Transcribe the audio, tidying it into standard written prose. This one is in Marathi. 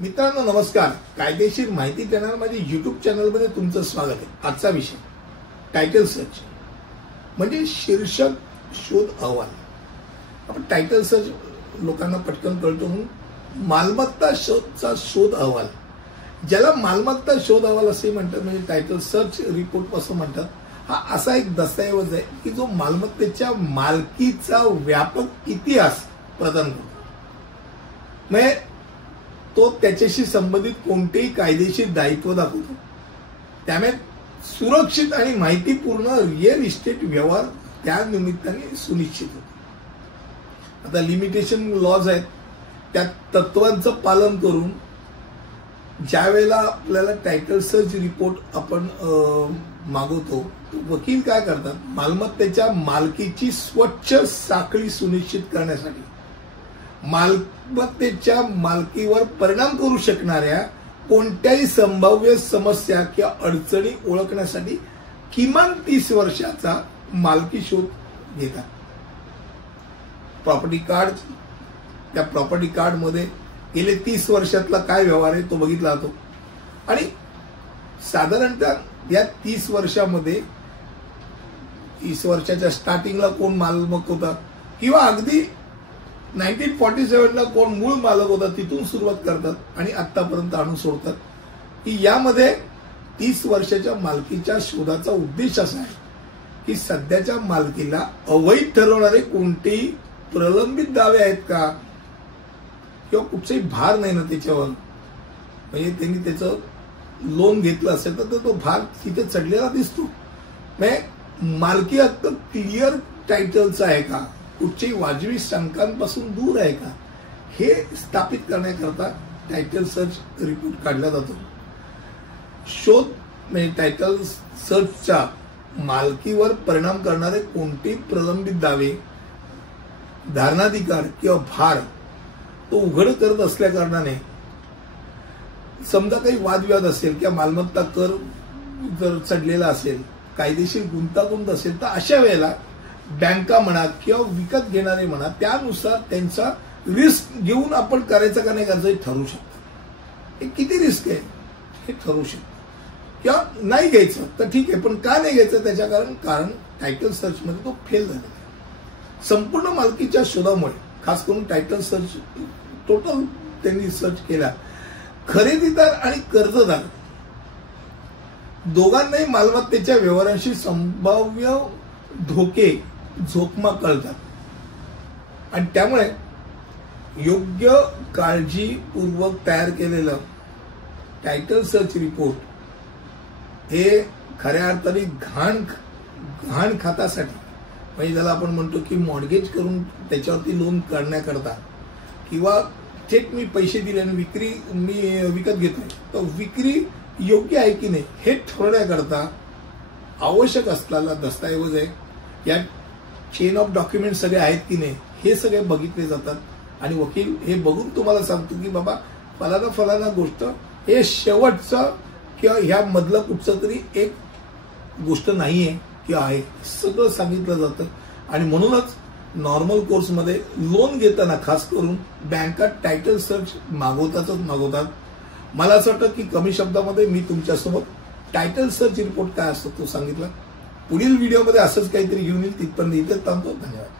मित्रांनो नमस्कार. कायदेशीर माहिती चॅनल मध्ये युट्यूब चॅनलमध्ये तुमचं स्वागत आहे. आजचा विषय टायटल सर्च म्हणजे शीर्षक शोध अहवाल. आपण टायटल सर्च लोकांना पटकन कळतो म्हणून मालमत्ता शोधचा शोध अहवाल, ज्याला मालमत्ता शोध अहवाल असे म्हणतात, म्हणजे टायटल सर्च रिपोर्ट असं म्हणतात. हा असा एक दस्तऐवज आहे की जो मालमत्तेच्या मालकीचा व्यापक इतिहास प्रदान करतो. म्हणजे तो त्याच्याशी संबंधित कोणतेही कायदेशीर दायित्व दाखवतो. त्यामुळे सुरक्षित आणि माहितीपूर्ण रिअल इस्टेट व्यवहार त्या निमित्ताने सुनिश्चित होतो. आता लिमिटेशन लॉज आहेत, त्या तत्वांचं पालन करून ज्या वेळेला आपल्याला टायटल सर्च रिपोर्ट आपण मागवतो, वकील काय करतात, मालमत्तेच्या मालकीची स्वच्छ साखळी सुनिश्चित करण्यासाठी मालमत्तेच्या मालकीवर परिणाम करू शकणाऱ्या कोणत्याही संभाव्य समस्या किंवा अडचणी ओळखण्यासाठी किमान 30 वर्षाचा मालकी शोध घेतात. प्रॉपर्टी कार्ड, त्या प्रॉपर्टी कार्ड मध्ये गेले 30 वर्षातला काय व्यवहार आहे तो बघितला जातो. आणि साधारणतः या 30 वर्षामध्ये 30 वर्षाच्या स्टार्टिंगला कोण मालक होता किंवा अगदी 1947 ला कोण मूळ मालक होता तिथून सुरुवात करतात आणि आतापर्यंत आणून सोडतात की यामध्ये 30 वर्षाच्या मालकीच्या शोधाचा उद्देश असा आहे की सध्याच्या मालकीला अवैध ठरवणारे कोणतेही प्रलंबित दावे आहेत का, किंवा कुठचाही भार नाही ना त्याच्यावर. म्हणजे त्यांनी त्याचं लोन घेतलं असेल तर तो भार तिथे चढलेला दिसतो. म्हणजे मालकी हक्क क्लिअर टायटलचा आहे का, कुठच्याही वाजवी शंकांपासून दूर आहे का, हे स्थापित करण्याकरता टायटल सर्च रिपोर्ट काढला जातो. शोध म्हणजे टायटल सर्चच्या मालकीवर परिणाम करणारे कोणतेही प्रलंबित दावे, धारणाधिकार किंवा भार तो उघड करत असल्या कारणाने समजा काही वादविवाद असेल किंवा मालमत्ता कर जर चढलेला असेल, कायदेशीर गुंतागुंत असेल, तर अशा वेळेला बँका म्हणा किंवा विकत घेणारे म्हणा त्यानुसार त्यांचा रिस्क घेऊन आपण करायचं का नाही करायचं ठरवू शकतो. किती रिस्क आहे हे ठरवू शकतो. किंवा नाही घ्यायचं तर ठीक आहे, पण का नाही घ्यायचं त्याच्या कारण टायटल सर्च मध्ये तो फेल झालेला आहे. संपूर्ण मालकीच्या शोधामुळे खास करून टायटल सर्च टोटल त्यांनी सर्च केला. खरेदीदार आणि कर्जदार दोघांनाही मालमत्तेच्या व्यवहारांशी संभाव्य धोके जोखमा कळतात आणि त्यामुळे योग्य काळजीपूर्वक तयार केलेलं टायटल सर्च रिपोर्ट हे खऱ्या अर्थाने घाण खात्यासाठी, म्हणजे ज्याला आपण म्हणतो की मॉर्गेज करून त्याच्यावरती लोन करण्याकरता किंवा थेट मी पैसे दिले आणि मी विकत घेतोय तर विक्री योग्य आहे की नाही हे ठरवण्याकरता आवश्यक असलेला दस्तऐवज आहे. या चेन ऑफ डॉक्युमेंट सगळे आहेत की नाही हे सगळे बघितले जातात आणि वकील हे बघून तुम्हाला सांगतो की बाबा फलाना गोष्ट हे शेवटचं किंवा ह्या मधलं कुठचं तरी एक गोष्ट नाहीये किंवा आहे, सगळं सांगितलं जातं. आणि म्हणूनच नॉर्मल कोर्समध्ये लोन घेताना खास करून बँका टायटल सर्च मागवतात. मला असं वाटतं की कमी शब्दामध्ये मी तुमच्यासोबत टायटल सर्च रिपोर्ट काय असतो तो सांगितला. पुढील व्हिडिओमध्ये असंच काहीतरी घेऊन येईल. तिथपर्यंत इथेच थांबतो. धन्यवाद.